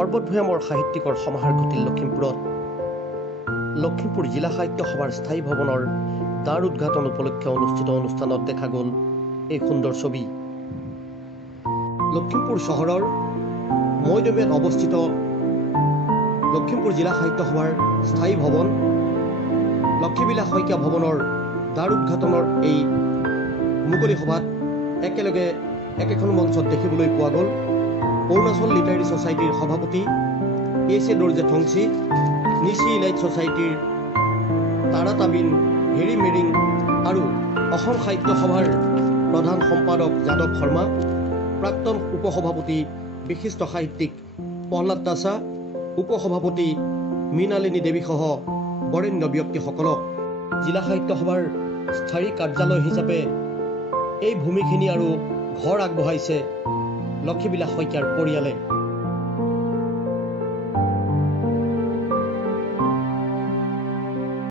পৰ্বত ভৈয়ামৰ সাহিত্যিকৰ সমাহাৰ ঘটিল লখিমপুৰত। লখিমপুৰ জিলা সাহিত্য সভাৰ স্থায়ী ভৱনৰ দ্বাৰ উদ্ঘাটন উপলক্ষে অনুষ্ঠিত অনুষ্ঠানত দেখা গ'ল এই সুন্দৰ ছবি। লখিমপুৰ চহৰৰ মৈদামত অৱস্থিত লখিমপুৰ জিলা সাহিত্য সভাৰ স্থায়ী ভৱন লক্ষীবিলাস শইকীয়া ভৱনৰ দ্বাৰ উদ্ঘাটনৰ এই মুকলি সভাত একেলগে একেখন মঞ্চত দেখিবলৈ পোৱা গ'ল অৰুণাচল লিটাৰেৰী ছ'চাইটিৰ সভাপতি এ.চি. দৰ্জে থংচি, নিচি ইলাইট ছ'চাইটিৰ তাৰা তাবিন হেৰি মেৰিং আৰু অসম সাহিত্য সভাৰ প্ৰধান সম্পাদক যাদৱ শৰ্মা, প্ৰাক্তন উপসভাপতি বিশিষ্ট সাহিত্যিক প্ৰহ্লাদ দাসা, উপসভাপতি মৃণালিনী দেৱীসহ বৰেণ্য ব্যক্তিসকলক জিলা সাহিত্য সভাৰ স্থায়ী কাৰ্যালয় হিচাপে এই ভূমিখিনি আৰু ঘৰ আগবঢ়াইছে লক্ষীবিলাস শইকীয়াৰ পৰিয়ালে।